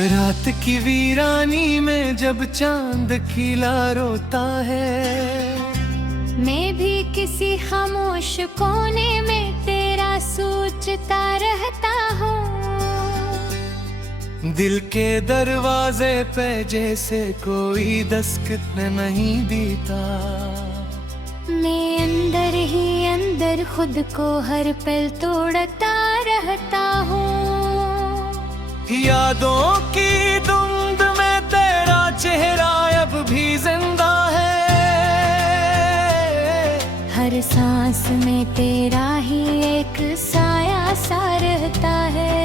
रात की वीरानी में जब चांद खिला रोता है, मैं भी किसी खामोश कोने में तेरा सोचता रहता हूँ। दिल के दरवाजे पे जैसे कोई दस्तक नहीं देता, मैं अंदर ही अंदर खुद को हर पल तोड़ता रहता हूँ। यादों की धुंध में तेरा चेहरा अब भी जिंदा है, हर सांस में तेरा ही एक साया सा रहता है।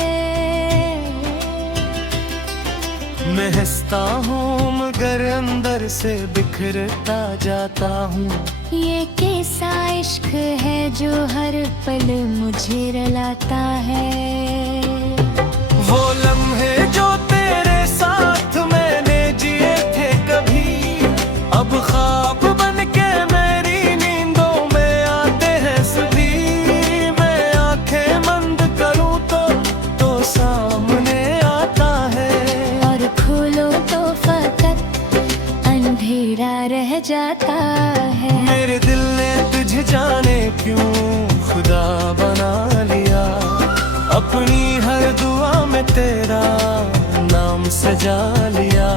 मैं हंसता हूँ मगर अंदर से बिखरता जाता हूँ। ये कैसा इश्क है जो हर पल मुझे रुलाता है। वो लम्हे जो तेरे साथ मैंने जिए थे कभी, अब ख्वाब बन के मेरी नींदों में आते हैं सभी। मैं आंखें बंद करूं तो सामने आता है, और खोलो तो फकत अंधेरा रह जाता है। मेरे दिल ने तुझे जाने क्यों खुदा बना लिया, अपनी हर दुआ में तेरा नाम सजा लिया।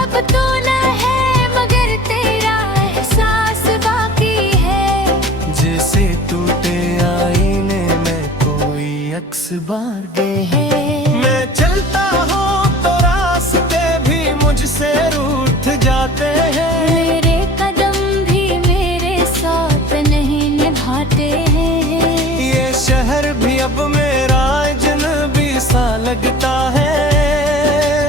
अब तो न है मगर तेरा एहसास बाकी है, जैसे टूटे आईने में कोई अक्स बार गए हैं। मैं चलता हूँ तो रास्ते भी मुझसे रूठ जाते हैं, मेरे कदम भी मेरे साथ नहीं निभाते हैं। ये शहर भी अब मेरा अजनबी सा लगता है,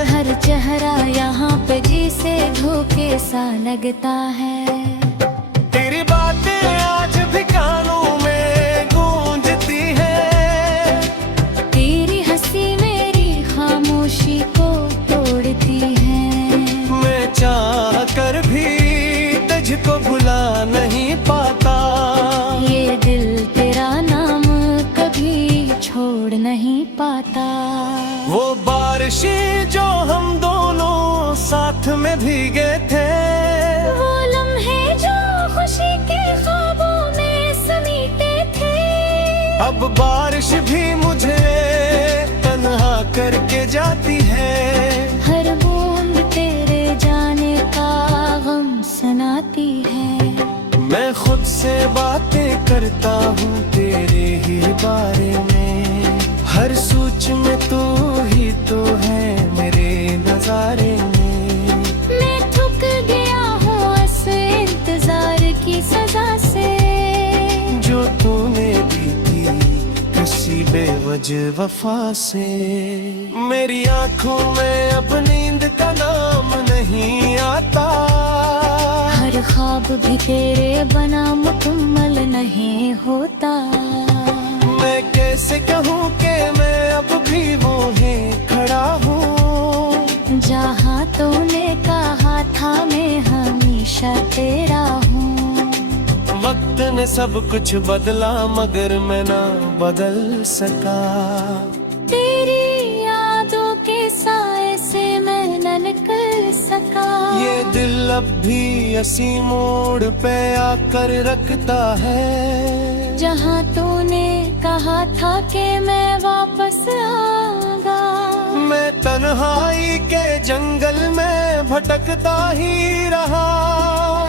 हर चेहरा यहाँ पे जी से धोखे सा लगता है। तेरी बातें आज भी कानों में गूंजती है, तेरी हंसी मेरी खामोशी को तोड़ती है। मैं चाह कर भी तुझको भुला नहीं पाता, ये दिल तेरा नाम कभी छोड़ नहीं पाता। वो बारिशें जो हम दोनों साथ में भीगे थे, वो लम्हे जो खुशी के ख्वाबों में समीटे थे, अब बारिश भी मुझे तन्हा करके जाती है। हर बूंद तेरे जाने का गम सुनाती है। मैं खुद से बातें करता हूँ तेरे ही बारे में, हर सोच में तू ही तो है मेरे नजारे में। मैं थक गया हूँ इस इंतजार की सजा से, जो तूने दी थी किसी बेवजह वफा से। मेरी आंखों में अब नींद का नाम नहीं आता, हर ख्वाब भी तेरे बना मुकम्मल नहीं होता। मैं कैसे कहूँ कि मैं अब भी वो है खड़ा हूँ, जहाँ तूने कहा था मैं हमेशा तेरा हूँ। वक्त ने सब कुछ बदला मगर मैं ना बदल सका, तेरी यादों के साए से मैं न निकल सका। ये दिल अब भी असी मोड़ पे आकर रखता है, जहाँ तूने कहा था कि मैं वापस आऊंगा। मैं तन्हाई के जंगल में भटकता ही रहा,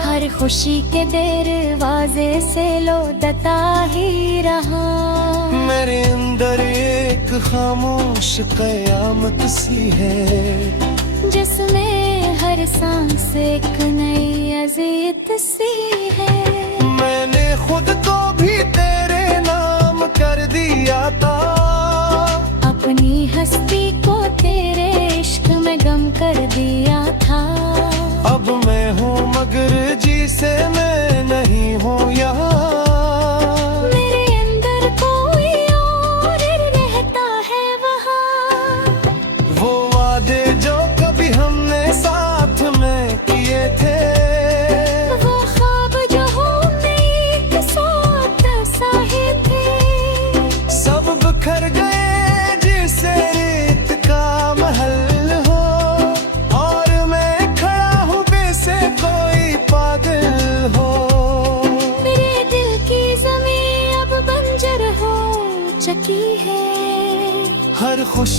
हर खुशी के दरवाजे से लौटता ही रहा। मेरे अंदर एक खामोश कयामत सी है, जिसमें हर सांस एक नई अज़ियत सी है। मैंने खुद को भी तेरे नाम कर दिया था, अपनी हस्ती को तेरे इश्क में गम कर दिया था। अब मैं हूँ मगर जिसे मैं नहीं हूँ यहाँ, मेरे अंदर कोई और रहता है वहाँ। वो वादे जो कभी हमने साथ में किए थे, वो ख्वाब जो हमने एक साथ साहे थे, सब बिखर गए जिसे रेत का महल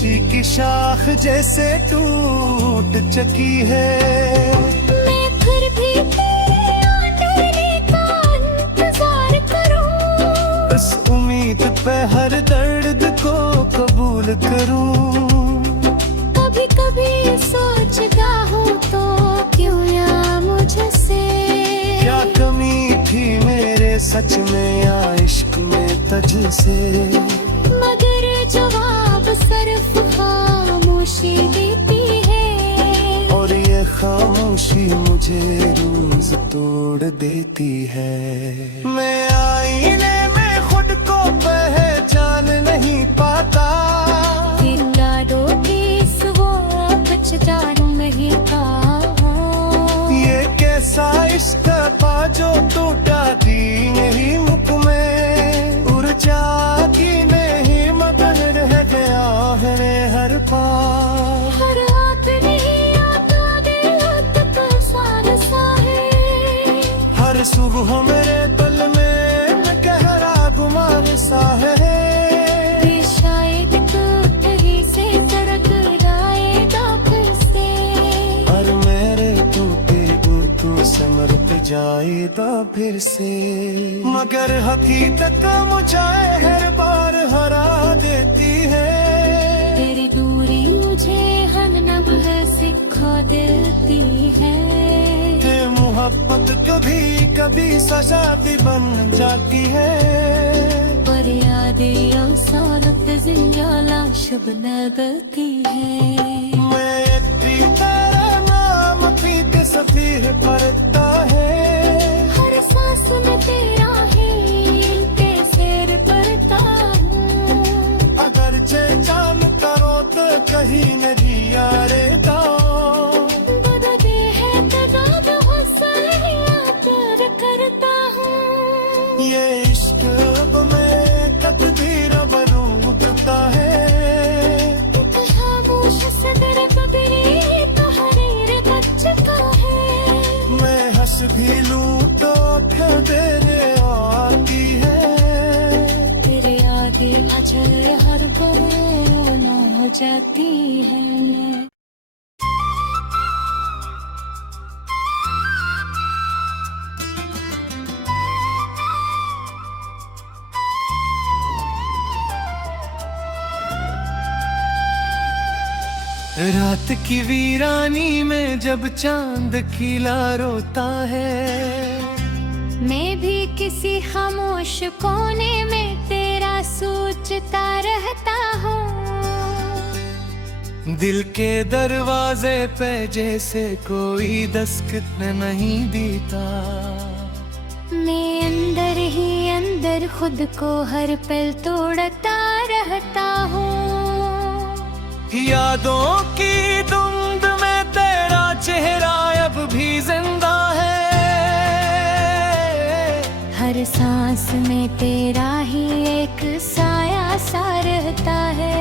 खामोशी की शाख जैसे टूट चुकी है। मैं फिर भी तेरे आने का इंतजार करूं, इस उम्मीद पे हर दर्द को कबूल करूं। कभी कभी सोचता हूँ तो क्यों या मुझसे क्या कमी थी मेरे सच में या इश्क में तुझसे। मगर जवाब सिर्फ खामोशी देती है, और ये खामोशी मुझे रोज तोड़ देती है। मैं आईने में खुद को पहचान नहीं पाता, फिर यादों की वो बचदार नहीं कहा। ये कैसा इश्क था जो टूटा दी यही मुख में। ऊर्जा की नहीं मगर रह गया है हर पार। हर रात नहीं आता दिल तक सार सा है, हर सुबह मेरे दिल में गहरा गुमान सा है। ये शायद तू कहीं से टकराएगा फिर से, और मेरे टूटे तू समर पे जाएगा फिर से। मगर हकीकत मुझे हर बार हरा देती है। तेरी दूरी मुझे हर लम्हे सिखा देती है। कि मोहब्बत कभी कभी सजा भी बन जाती है। पर यादें अवसानत जिंदा शब लगती है। मैं एक भी तेरा नाम पीत सफीर पड़ता है। हर सांस में तेरा ही तेर पड़ता हूँ। अगर चांद करो तो कहीं नहीं यारे बदले है तगाद हुस्न प्यार करता हूँ। ये इश्क में तकदीर बरूदता है। एक खामोश सदर कबरी तहरीर बच का है। मैं हंस भी लूं तो फिर तेरे आती है। तेरे आगे अजय हर बरन हो जाती है। रात की वीरानी में जब चांद खिला रोता है। मैं भी किसी खामोश कोने में तेरा सोचता रहता हूँ। दिल के दरवाजे पे जैसे कोई दस्तक नहीं देता। मैं अंदर ही अंदर खुद को हर पल तोड़ता रहता हूँ। यादों की धुंध में तेरा चेहरा अब भी जिंदा है। हर सांस में तेरा ही एक साया सा रहता है।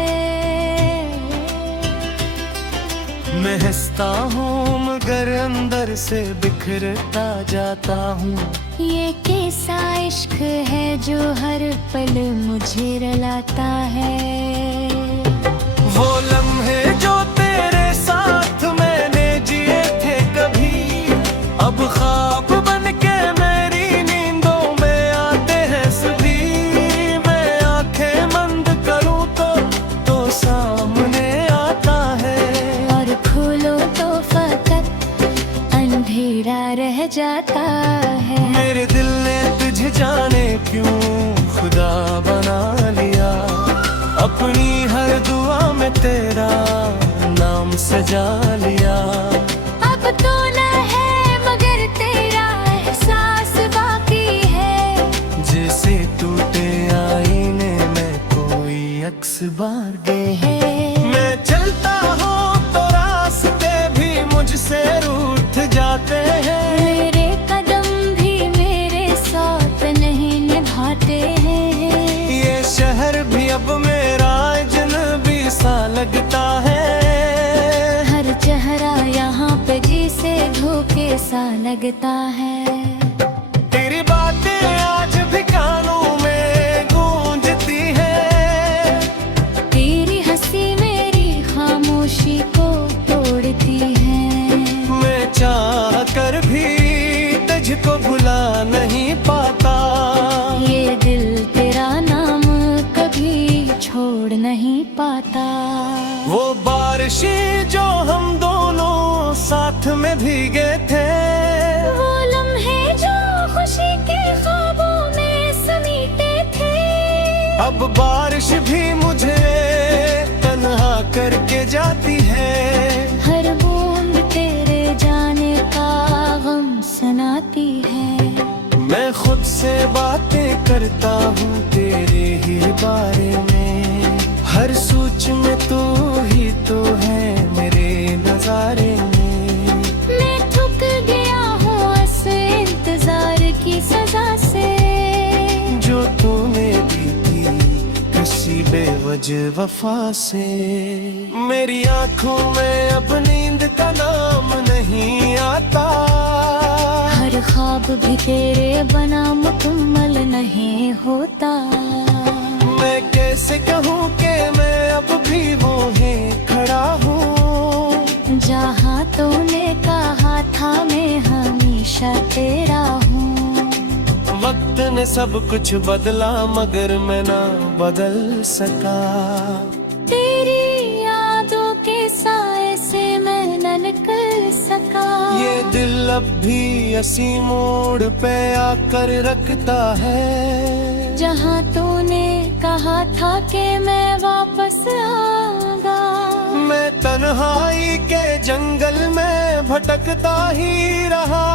मैं हंसता हूँ मगर अंदर से बिखरता जाता हूँ। ये कैसा इश्क है जो हर पल मुझे रुलाता है। वो लम्हे जो तेरे साथ मैंने जिए थे कभी, अब ख्वाब बन के मेरी नींदों में आते हैं सभी। मैं आंखें बंद करूं तो सामने आता है। और खोलो तो फकत अंधेरा रह जाता है। मेरे दिल ने तुझे जाने क्यों खुदा बना लिया। अपनी हर दुआ में तेरा नाम सजा लिया। अब तो न है मगर तेरा एहसास बाकी है। जैसे टूटे आईने में कोई अक्स बार गए हैं। मैं चलता हूँ तो रास्ते भी मुझसे रूठ जाते हैं। मेरे कदम भी मेरे साथ नहीं निभाते हैं। ये शहर भी अब मेरा अजनबी सा लगता है। हर चेहरा यहाँ पे जी से धोखे सा लगता है। तेरी बातें आज भी कानों में गूंजती है। तेरी हंसी मेरी तोड़ती है। मैं चाह कर भी तुझको भुला नहीं पाता, ये दिल तेरा नाम कभी छोड़ नहीं पाता। वो बारिशें जो हम दोनों साथ में भीगे थे, वो लम्हे जो खुशी के ख्वाबों में समीटे थे, अब बारिश भी मुझे तन्हा करके जाती है। हर बूंद तेरे जाने का गम सुनाती है। मैं खुद से बातें करता हूँ तेरे ही बारे में, हर सोच में तू ही तो है मेरे नजारे में। मैं थक गया हूँ इस इंतजार की सजा से, जो तूने दी थी किसी बेवजह वफा से। मेरी आंखों में अब नींद का नाम नहीं आता, हर ख्वाब भी तेरे बना मुकम्मल नहीं होता। मैं कैसे कहूँ कि मैं अब भी वो है खड़ा हूँ, जहाँ तूने कहा था मैं हमेशा तेरा हूँ। वक्त ने सब कुछ बदला मगर मैं ना बदल सका। तेरी यादों के साए से मैं न निकल सका। ये दिल अब भी इसी मोड़ पे आकर रखता है, जहाँ तूने कहा था कि मैं वापस आऊंगा। मैं तन्हाई के जंगल में भटकता ही रहा,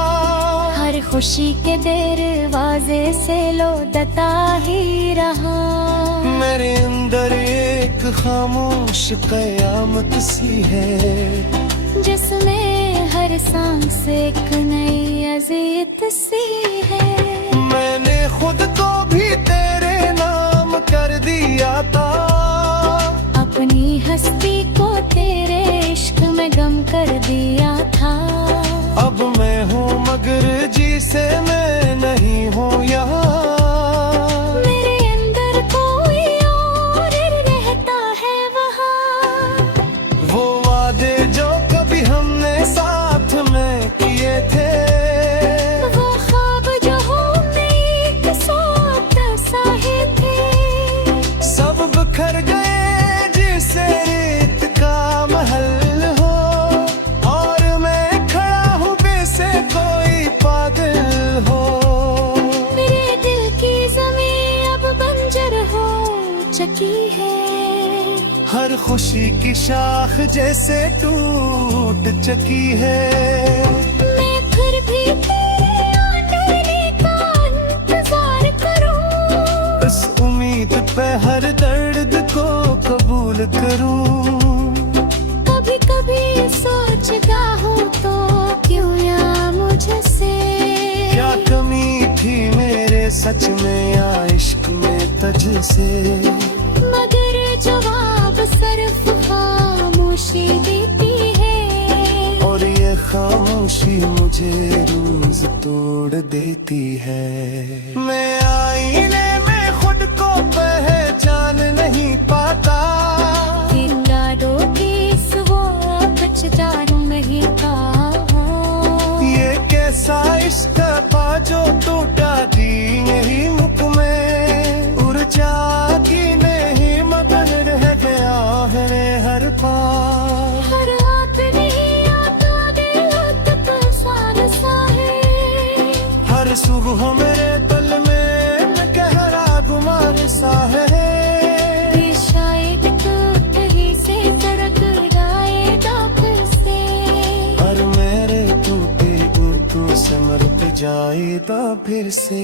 हर खुशी के दरवाजे से लौटता ही रहा। मेरे अंदर एक खामोश कयामत सी है, जिसमें हर सांस एक नई अज़ियत सी है। मैंने खुद को भी तेरे नाम कर दिया था, अपनी हस्ती को तेरे इश्क में गम कर दिया था। अब मैं हूँ मगर जी से मैं नहीं हूँ यहाँ। मेरे अंदर कोई और रहता है वहाँ, वो वादे जो कभी हमने साथ में किए थे, वो ख्वाब जो हमने साथ साहे थे, सब बिखर गए जिसे रेत का महल हो। और मैं खड़ा हूँ वैसे कोई पागल हो। मेरे दिल की ज़मीं अब बंजर हो चुकी है। हर खुशी की शाख जैसे टूट चुकी है। मैं फिर भी तेरे आने का इंतजार करूं, इस उम्मीद पे हर दर्द को कबूल करूं। कभी कभी सोचता हूँ तो क्यों या मुझसे, क्या कमी थी मेरे सच में या इश्क में तुझसे। मगर जवाब सिर्फ खामोशी देती है, और ये खामोशी मुझे रोज तोड़ देती है। मैं आईने में खुद को पहचान नहीं पाता, यादों की इस वो बचदार नहीं कहा। ये कैसा इश्क था जो टूटा दी यही मुख में। ऊर्जा की नहीं मगर रह गया है हर पार। हर रात नहीं आता दिल तक सार सा है, हर सुबह मेरे दिल में गहरा गुमार सा है। ये शायद तो कहीं से तरक जाए दाखिल से, और मेरे टूटे तू समर पे जाएगा फिर से।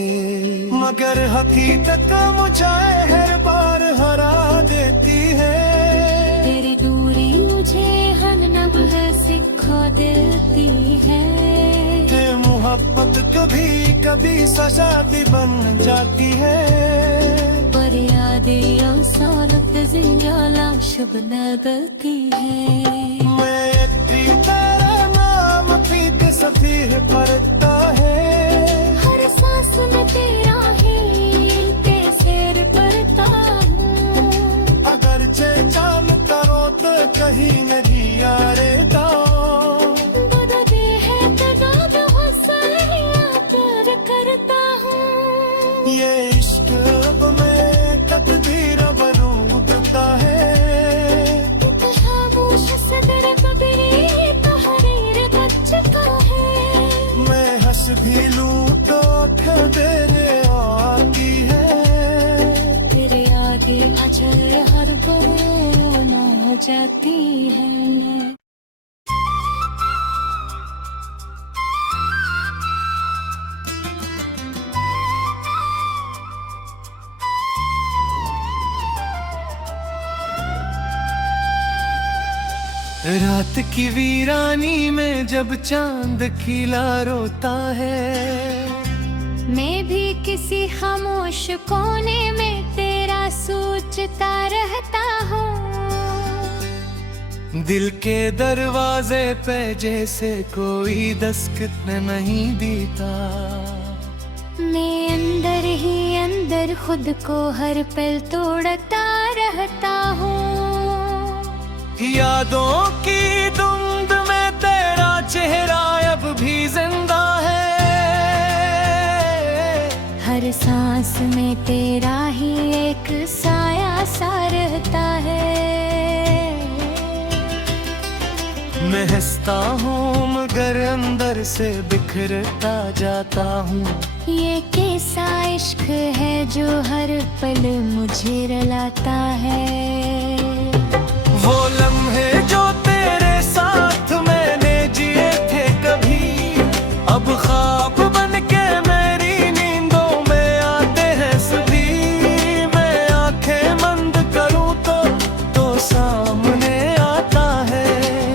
मगर हकीकत मुझे हर बार हरा देती है। तेरी दूरी मुझे हर लम्हे सिखा देती है। कि मोहब्बत कभी कभी सजा भी बन जाती है। पर यादें और सादत जिंदा लाश बदलती है। मैं एक भी तेरा नाम पीते सफीर पड़ता है। हर सांस में तेरा ही तेरे पड़ता हूँ। अगर चांद करो तो कहीं नहीं यारे दाओ। जाती है। रात की वीरानी में जब चांद खिला रोता है, मैं भी किसी खामोश कोने में तेरा सोचता रहता हूँ। दिल के दरवाजे पे जैसे कोई दस्तक नहीं देता, मैं अंदर ही अंदर खुद को हर पल तोड़ता रहता हूँ। यादों की धुंध में तेरा चेहरा अब भी जिंदा है, हर सांस में तेरा ही एक साया सा रहता है। मैं हंसता हूँ मगर अंदर से बिखरता जाता हूँ। ये कैसा इश्क है जो हर पल मुझे रुलाता है। वो लम्हे जो तेरे साथ मैंने जिए थे कभी, अब ख्वाब बन के मेरी नींदों में आते हैं सभी। मैं आंखें बंद करूं तो सामने आता है,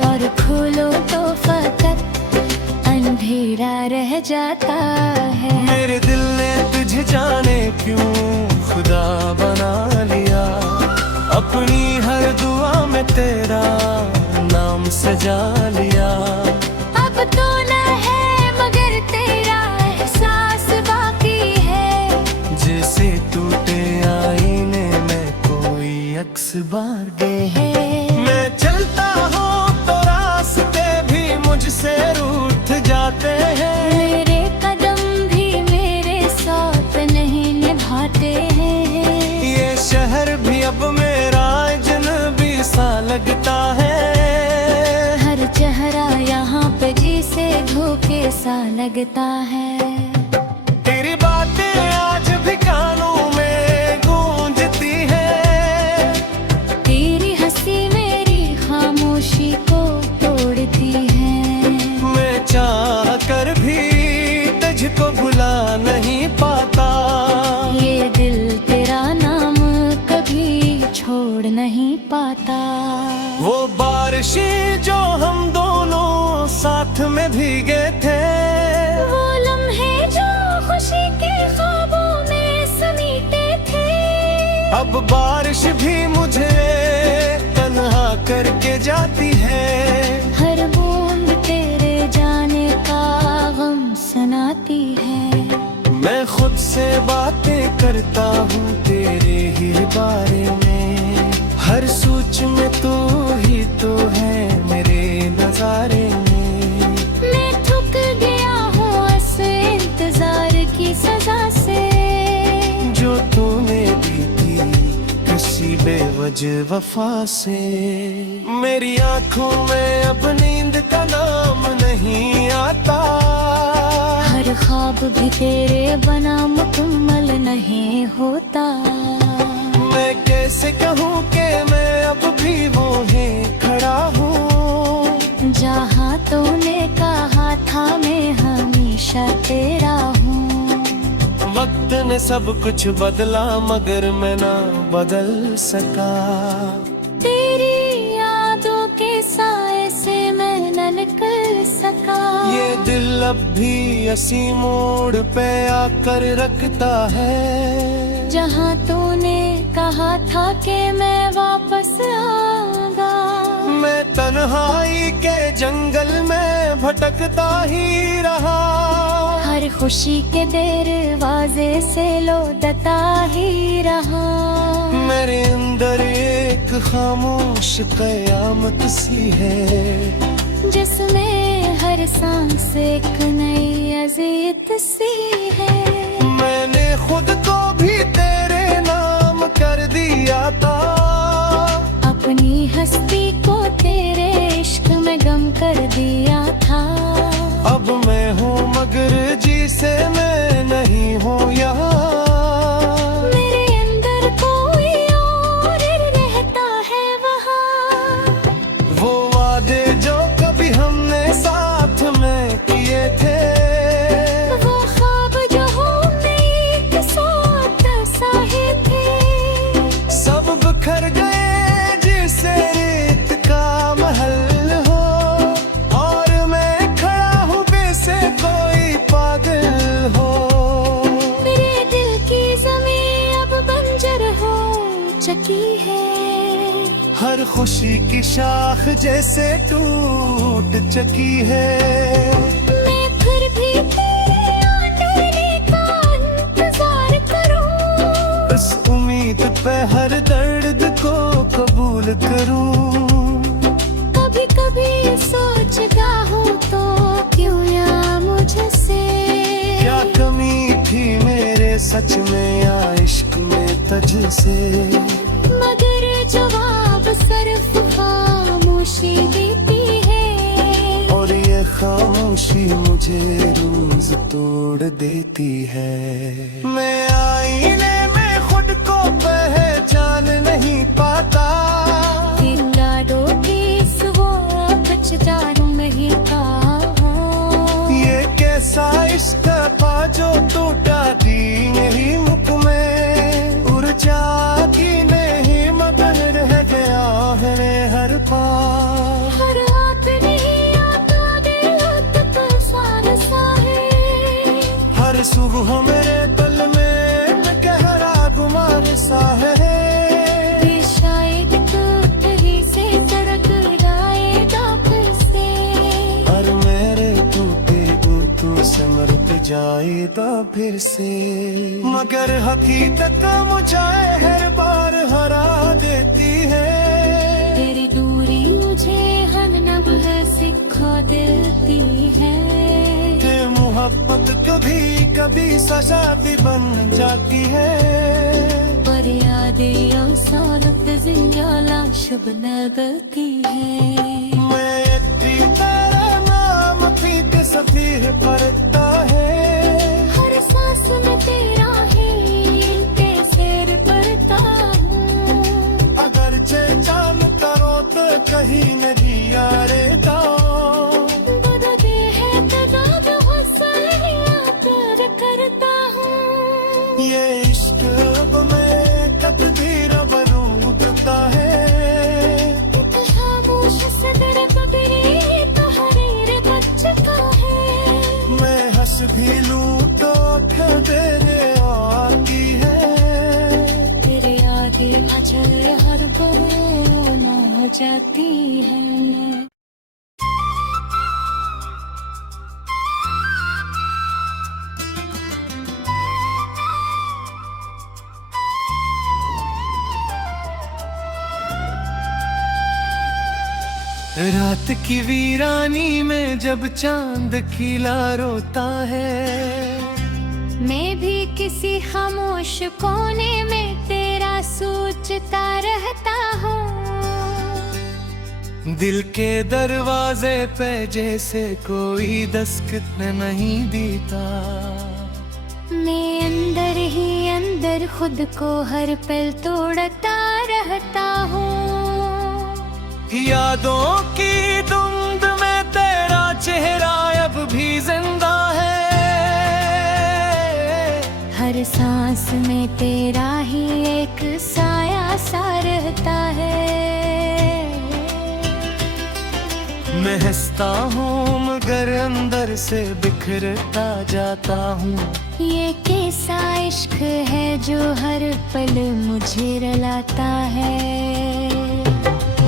और खोलो तो फकत अंधेरा रह जाता है। मेरे दिल ने तुझे जाने क्यों खुदा बना लिया, अपनी हर दुआ में तेरा नाम सजा लिया। अब तो न है मगर तेरा एहसास बाकी है, जैसे टूटे आईने में कोई अक्स बार गए हैं। मैं चलता हूँ तो रास्ते भी मुझसे रूठ जाते हैं, मेरे कदम भी मेरे साथ नहीं निभाते हैं। ये शहर भी अब मेरा अजनबी सा लगता है, हर चेहरा यहाँ पे जिसे धोखे सा लगता है। तेरी बातें आज भी कानों में गूंजती है, तेरी हंसी मेरी खामोशी को तोड़ती है। मैं चाह कर भी तुझको भुला नहीं पाता, ये दिल तेरा नाम कभी छोड़ नहीं पाता। वो बारिशें जो हम दोनों साथ में भीगे थे, वो लम्हे जो खुशी के ख्वाबों में समीटे थे, अब बारिश भी मुझे तन्हा करके जाती है। हर बूंद तेरे जाने का गम सुनाती है। मैं खुद से बातें करता हूँ तेरे ही बारे में, हर सोच में तू ही तो है मेरे नजारे में। मैं थक गया हूँ इस इंतजार की सजा से, जो तूने दी थी किसी बेवजह वफा से। मेरी आंखों में अब नींद का नाम नहीं आता, हर ख्वाब भी तेरे बना मुकम्मल नहीं होता। मैं कैसे कहूँ कि मैं अब भी वहीं खड़ा हूँ, जहाँ तूने कहा था मैं हमेशा तेरा हूँ। वक्त ने सब कुछ बदला मगर मैं ना बदल सका। तेरी यादों के साए से मैं न निकल सका। ये दिल अब भी इसी मोड़ पे आकर रखता है, जहाँ तूने कहा था कि मैं वापस आऊंगा। मैं तन्हाई के जंगल में भटकता ही रहा, हर खुशी के दरवाजे से लौटता ही रहा। मेरे अंदर एक खामोश कयामत सी है, जिसमें हर सांस एक नई अज़ियत सी है। मैंने खुद को भी तेरे नाम कर दिया था, अपनी हस्ती को तेरे इश्क में गम कर दिया था। अब मैं हूँ मगर जिसे मैं नहीं हूँ यहाँ, मेरे अंदर कोई और रहता है वहाँ। तुलसी की शाख जैसे टूट चकी है। मैं फिर भी तेरे आने का इंतजार करूं, बस उम्मीद पे हर दर्द को कबूल करूं। कभी कभी सोचता हूँ तो क्यों या मुझसे क्या कमी थी मेरे सच में या इश्क में तुझसे, मगर जवाब सिर्फ खामोशी देती है। और ये खामोशी मुझे रोज तोड़ देती है। मैं आईने में खुद को पहचान नहीं पाता, गाड़ों की स्वच्छ जानू नहीं कहा। ये कैसा इश्क था जो टूटा दी नहीं मुख में, ऊर्जा की नहीं मगन रह गया है हर पार। हर रात नहीं आता दिल तक सार सा है, हर सुबह मेरे दिल में गहरा गुमार सा है। ये शायद कहीं से टकराएगा फिर से, और मेरे टूटे गुर्दों से मर जाएगा फिर से। मगर हकीकत मुझे हर बार हरा देती है। तेरी दूरी मुझे हर लम्हा सिखा देती है। कि मोहब्बत कभी कभी सजा भी बन जाती है। पर यादें सालत जिंदा शब लगती है। मैं तेरा नाम पीत सफीर पड़ता है। हर सांस में तेरा ही तेर पड़ता हूँ। अगर चांद करो तो कहीं नहीं यारे बदले है तदाद प्यार करता हूँ। ये इश्क अब में तकदीर बनूता है। खामोश से तेरे बगैर तो हरीर बच चुका है। मैं हंस भी लूं तो तेरे आती है। तेरे आगे अचल हर पल ना जाती है। रात की वीरानी में जब चांद खिला रोता है, मैं भी किसी खामोश कोने में तेरा सोचता रहता हूँ। दिल के दरवाजे पे जैसे कोई दस्तक नहीं देता। मैं अंदर ही अंदर खुद को हर पल तोड़ता रहता हूँ। यादों की धुंध में तेरा चेहरा अब भी जिंदा है। हर सांस में तेरा ही एक साया सा रहता है। मैं हंसता हूँ मगर अंदर से बिखरता जाता हूँ। ये कैसा इश्क है जो हर पल मुझे रुलाता है।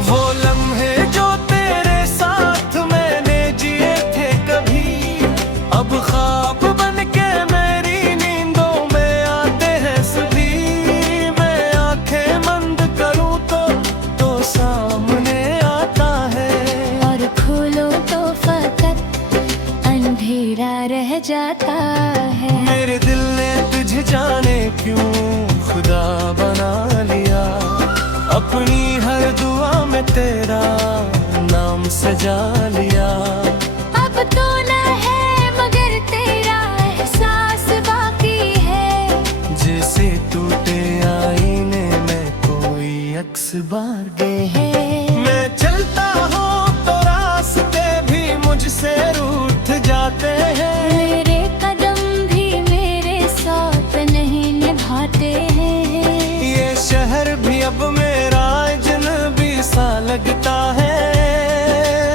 वो लम्हे जो तेरे साथ मैंने जिए थे कभी, अब ख्वाब बन के मेरी नींदों में आते हैं सभी। मैं आंखें बंद करूं तो सामने आता है, और खोलो तो फकत अंधेरा रह जाता है। मेरे दिल ने तुझे जाने क्यों खुदा बना लिया। अपनी हर दुआ में तेरा नाम सजा लिया। अब तो न है मगर तेरा एहसास बाकी है। जैसे टूटे आईने में कोई अक्स बार गए हैं। मैं चलता हूँ तो रास्ते भी मुझसे रूठ जाते हैं। मेरे कदम भी मेरे साथ नहीं निभाते हैं। ये शहर भी अब मेरा अजनबी सा लगता है।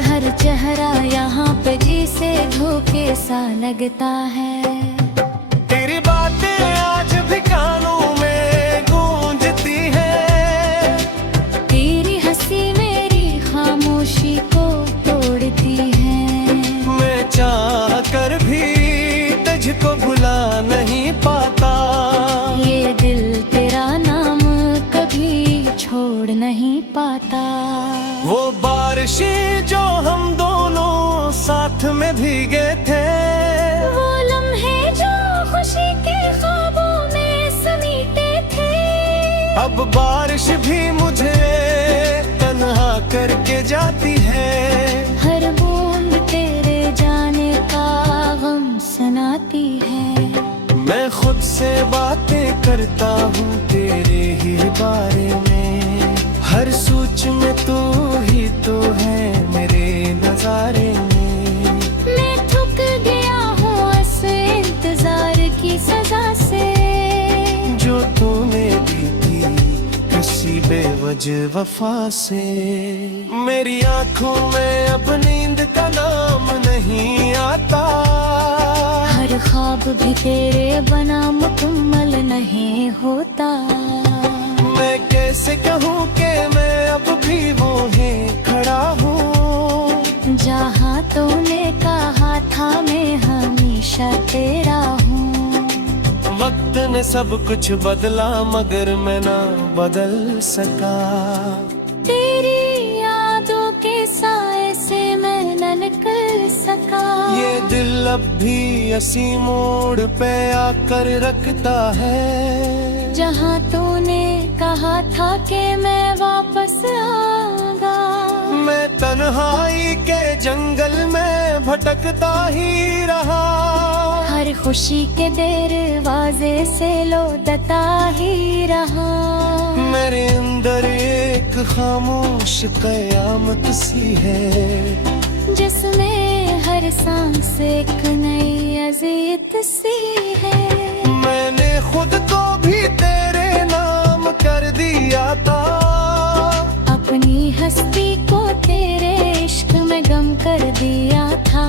हर चेहरा यहाँ पे जिसे धोखे सा लगता है। तेरी बातें आज भी कानों में गूंजती है। तेरी हंसी मेरी हैं। मैं चाह कर भी तुझको भुला नहीं पाता, ये दिल तेरा नाम कभी छोड़ नहीं पाता। वो बारिशें जो हम दोनों साथ में भीगे थे, वो लम्हे जो खुशी के ख्वाबों में समीटे थे। अब बारिश भी मुझे तन्हा करके जाती है। हर बूंद तेरे जाने का गम सुनाती है। मैं खुद से बातें करता हूँ तेरे ही बारे में, हर सोच में तू ही तो है मेरे नजारे में। मैं थक गया हूँ इस इंतजार की सजा से, जो तूने दी थी किसी बेवजह वफा से। मेरी आंखों में अब नींद का नाम नहीं आता, हर ख्वाब भी तेरे बना मुकम्मल नहीं होता। मैं कैसे कहूँ कि मैं अब भी वो है खड़ा हूँ, जहाँ तूने कहा था मैं हमेशा तेरा हूँ। वक्त ने सब कुछ बदला मगर मैं ना बदल सका। तेरी यादों के साए से मैं न निकल सका। ये दिल अब भी इसी मोड़ पे आकर रखता है, जहाँ तूने कहा था कि मैं वापस आऊंगा। मैं तन्हाई के जंगल में भटकता ही रहा, हर खुशी के दरवाजे से लौटता ही रहा। मेरे अंदर एक खामोश कयामत सी है, जिसमें हर सांस एक नई अज़ियत सी है। मैंने खुद को भी तेरे नाम कर दिया था, अपनी हस्ती को तेरे इश्क में गम कर दिया था।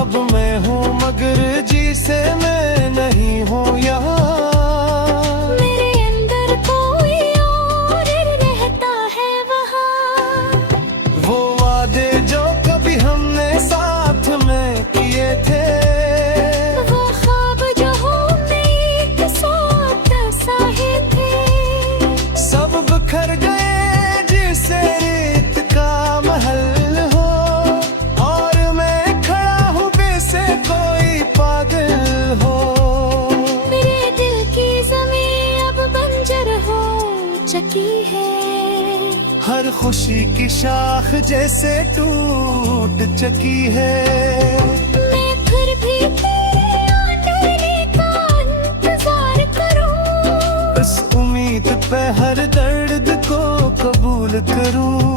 अब मैं हूँ मगर जिसे मैं नहीं हूँ यहाँ। मेरे अंदर कोई और रहता है वहाँ, वो वादे जो कभी हमने साथ में किए थे, वो ख्वाब जो उम्मीद साथ साहे थे। सब बिखर गए जिसे रेत का महल हो, और मैं खड़ा हूँ वैसे कोई पागल हो। मेरे दिल की ज़मीं अब बंजर हो चुकी है, हर खुशी की शाख जैसे टूट चुकी है। मैं फिर भी तेरे आने का इंतजार करूं, बस उम्मीद पे हर दर्द को कबूल करूं।